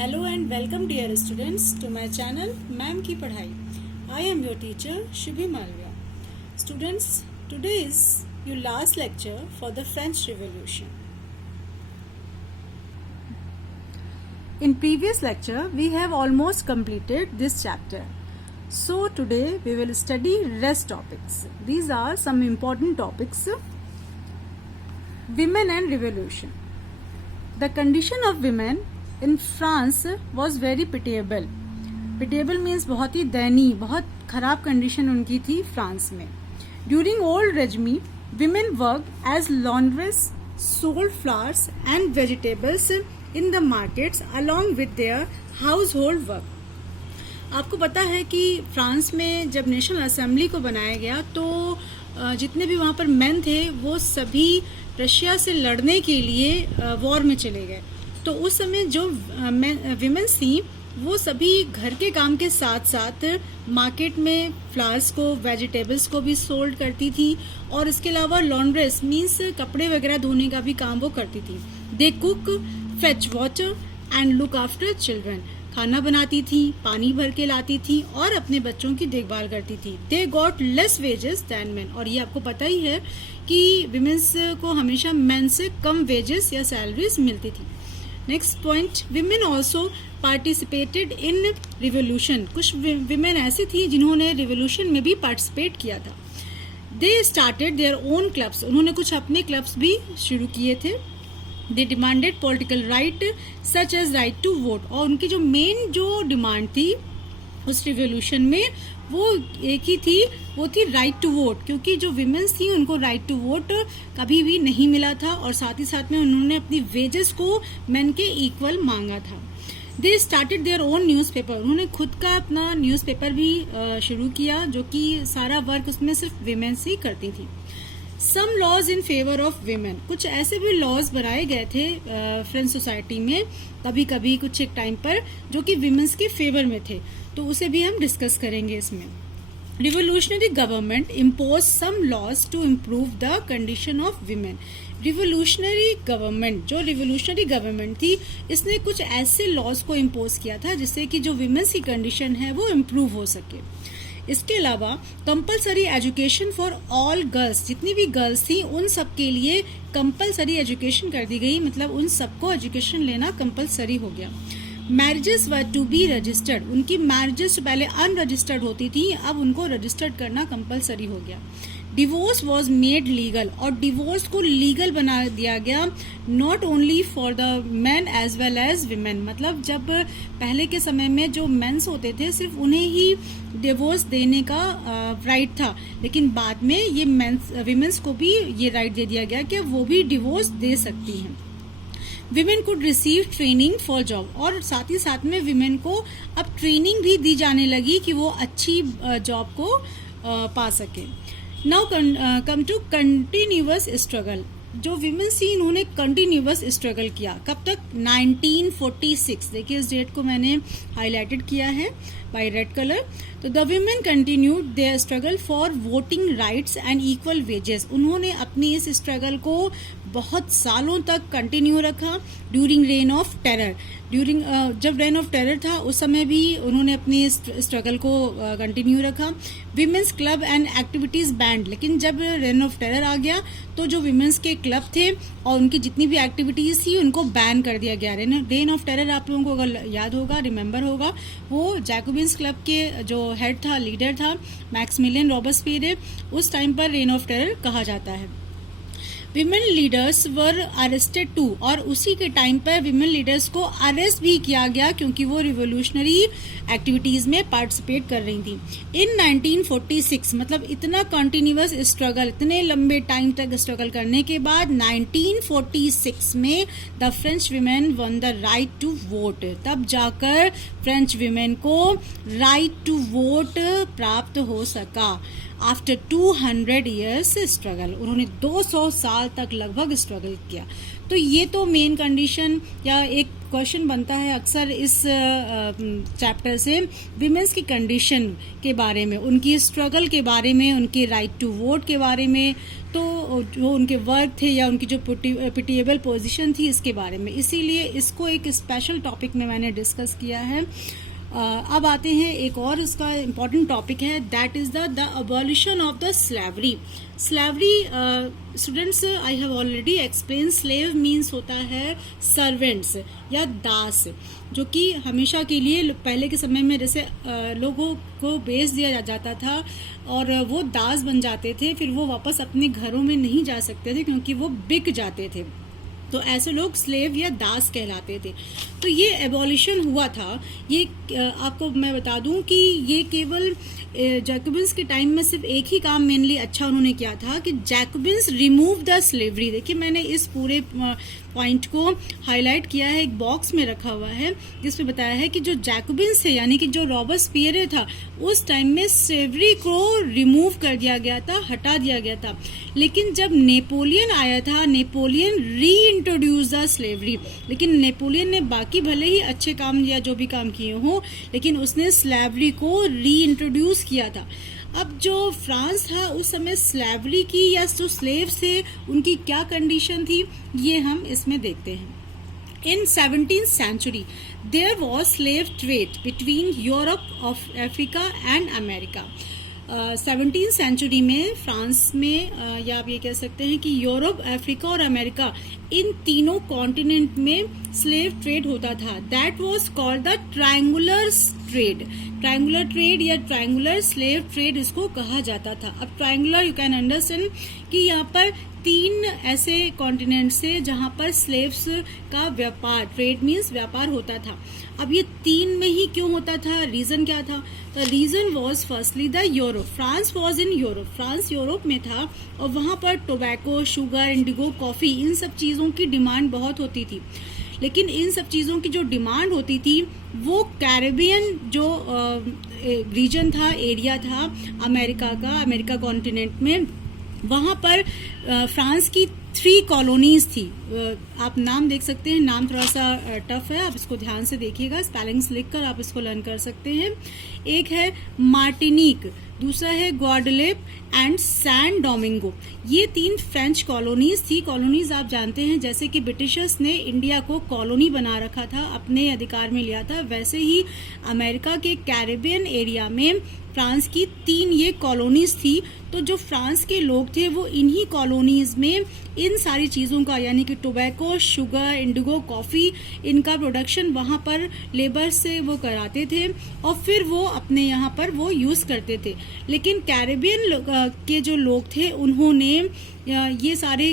Hello and welcome dear students to my channel ma'am की पढ़ाई. I am your teacher Shubhi Malviya. Students, today is your last lecture for the French Revolution. In previous lecture we have almost completed this chapter. So today we will study rest topics. These are some important topics. Women and Revolution. The condition of women in France was very pitiable. Pitiable means बहुत ही दयनीय, बहुत खराब condition उनकी थी France में. During old regime, women worked as laundress, sold flowers and vegetables in the markets along with their household work. आपको पता है कि फ्रांस में जब नेशनल असेंबली को बनाया गया तो जितने भी वहाँ पर मेन थे वो सभी रशिया से लड़ने के लिए वॉर में चले गए. तो उस समय जो विमेन्स थी वो सभी घर के काम के साथ साथ मार्केट में फ्लावर्स को, वेजिटेबल्स को भी सोल्ड करती थी और इसके अलावा लॉन्ड्रेस मीन्स कपड़े वगैरह धोने का भी काम वो करती थी. They cook, fetch water and look after children. खाना बनाती थी, पानी भर के लाती थी और अपने बच्चों की देखभाल करती थी. They got less wages than men. और ये आपको पता ही है कि विमेन्स को हमेशा मेन से कम वेजेस या सैलरीज मिलती थी. Next point, women also participated in revolution. कुछ विमेन ऐसी थी जिन्होंने रिवोल्यूशन में भी पार्टिसिपेट किया था. They started their own clubs. उन्होंने कुछ अपने क्लब्स भी शुरू किए थे. They demanded political right such as right to vote. और उनकी जो मेन जो डिमांड थी उस रिवोल्यूशन में वो एक ही थी, वो थी राइट टू वोट. क्योंकि जो विमेन्स थी उनको राइट टू वोट कभी भी नहीं मिला था और साथ ही साथ में उन्होंने अपनी वेजेस को मेन के इक्वल मांगा था. They started their own newspaper. उन्होंने खुद का अपना न्यूज़पेपर भी शुरू किया जो कि सारा वर्क उसमें सिर्फ विमेन्स ही करती थी. Some laws in favour of women. कुछ ऐसे भी लॉज बनाए गए थे फ्रेंच सोसाइटी में कभी कभी कुछ एक टाइम पर जो कि विमेन्स के फेवर में थे, तो उसे भी हम डिस्कस करेंगे इसमें. Revolutionary government impose some laws to improve the condition of women. Revolutionary government, जो रिवोल्यूशनरी गवर्नमेंट थी, इसने कुछ ऐसे लॉज को इम्पोज किया था जिससे कि जो विमेन्स की कंडीशन है वो इम्प्रूव हो सके. इसके अलावा compulsory education for all girls. जितनी भी गर्ल्स थी उन सब के लिए कंपलसरी एजुकेशन कर दी गई, मतलब उन सबको एजुकेशन लेना कंपलसरी हो गया. Marriages were to be registered. उनकी मैरिजेस पहले अनरजिस्टर्ड होती थी, अब उनको रजिस्टर्ड करना कंपलसरी हो गया. Divorce was made legal. और डिवोर्स को लीगल बना दिया गया, not only for the man as well as women. मतलब जब पहले के समय में जो मेंस होते थे सिर्फ उन्हें ही डिवोर्स देने का राइट था, लेकिन बाद में ये विमेन्स को भी ये राइट दे दिया गया कि वो भी डिवोर्स दे सकती हैं. Women could receive training for job. और साथ ही साथ में विमेन को अब ट्रेनिंग भी दी जाने लगी कि वो अच्छी जॉब को पा सके. Now come to continuous struggle. जो विमेन्स थी इन्होंने कंटिन्यूअस स्ट्रगल किया. कब तक? 1946. देखिए इस डेट को मैंने हाईलाइटेड किया है बाय रेड कलर. तो the women continued their struggle for voting rights and equal wages. उन्होंने अपनी इस स्ट्रगल को बहुत सालों तक कंटिन्यू रखा. During rain of terror. जब रेन ऑफ टेरर था उस समय भी उन्होंने अपनी स्ट्रगल को कंटिन्यू रखा. Women's club and activities band. लेकिन जब रेन ऑफ टेरर आ गया तो जो विमेन्स के क्लब थे और उनकी जितनी भी एक्टिविटीज थी उनको बैन कर दिया गया. रेन ऑफ टेरर आप लोगों को अगर याद होगा, रिमेम्बर होगा, वो जैकोबिन्स क्लब के जो हेड था, लीडर था, मैक्सिमिलियन रॉबेस्पियर. उस टाइम पर रेन ऑफ टेरर कहा जाता है. Women leaders were arrested too. और उसी के टाइम पर विमेन लीडर्स को अरेस्ट भी किया गया क्योंकि वो रिवोल्यूशनरी एक्टिविटीज में पार्टिसिपेट कर रही थी. इन 1946, मतलब इतना कंटिन्यूअस स्ट्रगल, इतने लंबे टाइम तक स्ट्रगल करने के बाद 1946 में the French women won the right to vote. तब जाकर फ्रेंच विमेन को राइट टू वोट प्राप्त हो सका. After 200 years struggle. उन्होंने 200 साल तक लगभग स्ट्रगल किया. तो ये तो मेन कंडीशन या एक क्वेश्चन बनता है अक्सर इस चैप्टर से, विमेंस की कंडीशन के बारे में, उनकी स्ट्रगल के बारे में, उनके राइट टू वोट के बारे में, तो जो उनके वर्क थे या उनकी जो पिटिएबल पोजीशन थी इसके बारे में, इसीलिए इसको एक स्पेशल टॉपिक में मैंने डिस्कस किया है। अब आते हैं एक और इसका इम्पॉर्टेंट टॉपिक है, that is the abolition of the slavery. Slavery students, I have already explain, slave means होता है सर्वेंट्स या दास, जो कि हमेशा के लिए पहले के समय में जैसे लोगों को बेच दिया जाता था और वो दास बन जाते थे, फिर वो वापस अपने घरों में नहीं जा सकते थे क्योंकि वो बिक जाते थे, तो ऐसे लोग स्लेव या दास कहलाते थे। तो ये एबॉलिशन हुआ था, ये आपको मैं बता दूं कि ये केवल जैकोबिन्स के टाइम में सिर्फ एक ही काम मेनली अच्छा उन्होंने किया था कि जैकोबिन्स रिमूव द स्लेवरी। देखिए मैंने इस पूरे पॉइंट को हाईलाइट किया है, एक बॉक्स में रखा हुआ है जिसमें बताया है कि जो जैकोबिन्स थे यानी कि जो रॉबस्पियर था उस टाइम में स्लेवरी को रिमूव कर दिया गया था, हटा दिया गया था। लेकिन जब नेपोलियन आया था, नेपोलियन री इंट्रोड्यूस द स्लेवरी, लेकिन नेपोलियन ने बाकी भले ही अच्छे काम या जो भी काम किए हों, लेकिन उसने स्लेवरी को री इंट्रोड्यूस किया था। अब जो फ्रांस था उस समय स्लेवरी की या जो स्लेव्स थे उनकी क्या कंडीशन थी, ये हम इसमें देखते हैं। In 17th century, there was slave trade between Europe, of Africa and America. 17th century में फ्रांस में या आप ये कह सकते हैं कि यूरोप, अफ्रीका और अमेरिका, इन तीनों कॉन्टिनेंट में स्लेव ट्रेड होता था। That was called the triangular trade. Triangular trade या ट्रायंगुलर स्लेव ट्रेड इसको कहा जाता था। अब ट्रायंगुलर यू कैन अंडरस्टैंड कि यहाँ पर 3 ऐसे कॉन्टिनेंट से जहाँ पर स्लेव्स का व्यापार, ट्रेड मीन्स व्यापार होता था। अब ये 3 में ही क्यों होता था, रीजन क्या था? The reason was firstly the Europe. France was in Europe, France Europe में था और वहाँ पर टोबैको, शुगर, इंडिगो, कॉफी, इन सब चीज़ों की डिमांड बहुत होती थी। लेकिन इन सब चीज़ों की जो डिमांड होती थी वो कैरेबियन जो रीजन था, एरिया था अमेरिका का, अमेरिका कॉन्टिनेंट में, वहाँ पर फ्रांस की 3 कॉलोनीज थी। आप नाम देख सकते हैं, नाम थोड़ा सा टफ है, आप इसको ध्यान से देखिएगा, स्पेलिंग्स लिखकर आप इसको लर्न कर सकते हैं। एक है मार्टिनिक, दूसरा है ग्वाडेलूप एंड सैन डोमिंगो। ये 3 फ्रेंच कॉलोनीज थी। कॉलोनीज आप जानते हैं जैसे कि ब्रिटिशर्स ने इंडिया को कॉलोनी बना रखा था, अपने अधिकार में लिया था, वैसे ही अमेरिका के कैरेबियन एरिया में फ्रांस की 3 ये कॉलोनीज थी। तो जो फ्रांस के लोग थे वो इन्हीं कॉलोनीज में इन सारी चीज़ों का यानी कि टोबैको, शुगर, इंडिगो, कॉफ़ी, इनका प्रोडक्शन वहाँ पर लेबर से वो कराते थे और फिर वो अपने यहाँ पर वो यूज़ करते थे। लेकिन कैरेबियन के जो लोग थे उन्होंने ये सारे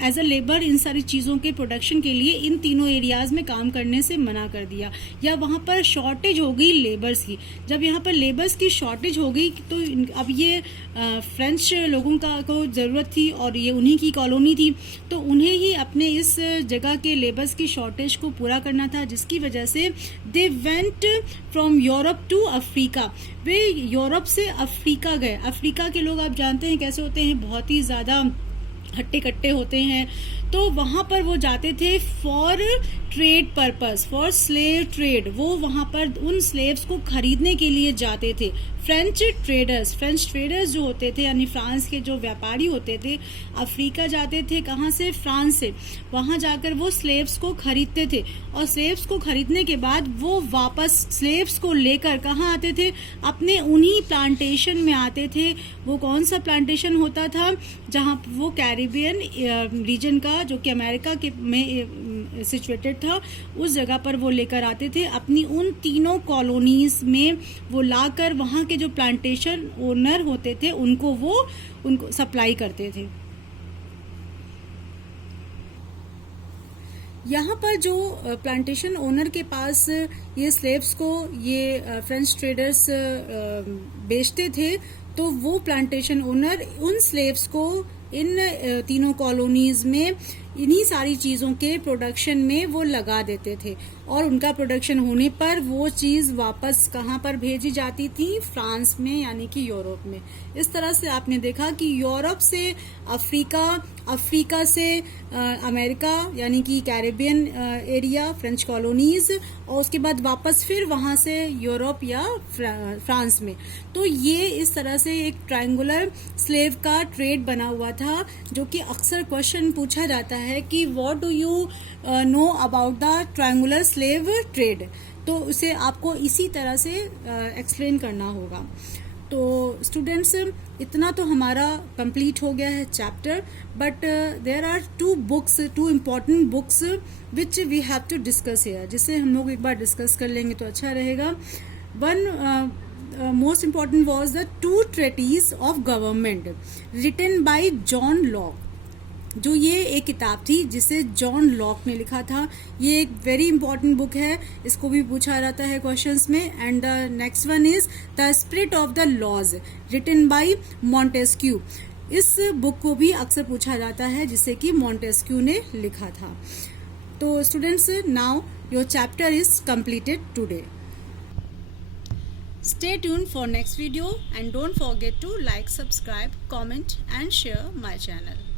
एज अ लेबर इन सारी चीज़ों के प्रोडक्शन के लिए इन तीनों एरियाज़ में काम करने से मना कर दिया, या वहाँ पर शॉर्टेज हो गई लेबर्स की। जब यहाँ पर लेबर्स की शॉर्टेज हो गई तो अब ये फ्रेंच लोगों को ज़रूरत थी और ये उन्हीं की कॉलोनी थी, तो उन्हें ही अपने इस जगह के लेबर्स की शॉर्टेज को पूरा करना था, जिसकी वजह से they went from Europe to Africa. वे यूरोप से अफ्रीका गए। अफ्रीका के लोग आप जानते हैं कैसे होते हैं, बहुत ही ज़्यादा हट्टे कट्टे होते हैं। तो वहाँ पर वो जाते थे for trade purpose, for slave trade. वो वहाँ पर उन स्लेव्स को खरीदने के लिए जाते थे। फ्रेंच ट्रेडर्स जो होते थे यानी फ्रांस के जो व्यापारी होते थे, अफ्रीका जाते थे। कहाँ से? फ्रांस से। वहाँ जाकर वो स्लेव्स को खरीदते थे और स्लेव्स को खरीदने के बाद वो वापस स्लेव्स को लेकर कहाँ आते थे? अपने उन्हीं प्लांटेशन में आते थे। वो कौन सा प्लांटेशन होता था? जहाँ वो कैरिबियन रीजन का जो कि अमेरिका के में सिचुएटेड था, उस जगह पर वो लेकर आते थे। अपनी उन तीनों कॉलोनीज में वो लाकर वहाँ के जो प्लांटेशन ओनर होते थे उनको सप्लाई करते थे। यहाँ पर जो प्लांटेशन ओनर के पास ये स्लेव्स को ये फ्रेंच ट्रेडर्स बेचते थे, तो वो प्लांटेशन ओनर उन स्लेव्स को इन तीनों कॉलोनीज में इन्हीं सारी चीज़ों के प्रोडक्शन में वो लगा देते थे और उनका प्रोडक्शन होने पर वो चीज़ वापस कहाँ पर भेजी जाती थी? फ्रांस में, यानी कि यूरोप में। इस तरह से आपने देखा कि यूरोप से अफ्रीका, अफ्रीका से अमेरिका यानी कि कैरेबियन एरिया, फ्रेंच कॉलोनीज, और उसके बाद वापस फिर वहां से यूरोप या फ्रांस में। तो ये इस तरह से एक ट्रायंगुलर स्लेव का ट्रेड बना हुआ था, जो कि अक्सर क्वेश्चन पूछा जाता है कि what do you know about the triangular slave trade. तो उसे आपको इसी तरह से एक्सप्लेन करना होगा। तो स्टूडेंट्स, इतना तो हमारा कंप्लीट हो गया है chapter, but there are two important books which we have to discuss here, जिसे हम लोग एक बार डिस्कस कर लेंगे तो अच्छा रहेगा। One most important was the two treatises of government written by John Locke, जो ये एक किताब थी जिसे जॉन लॉक ने लिखा था। ये एक वेरी इंपॉर्टेंट बुक है, इसको भी पूछा जाता है क्वेश्चंस में। And the next one is the spirit of the laws written by Montesquieu. इस बुक को भी अक्सर पूछा जाता है, जिसे कि मॉन्टेस्क्यू ने लिखा था। तो students, now your chapter is completed today. Stay tuned for next video and don't forget to like, subscribe, comment and share my channel.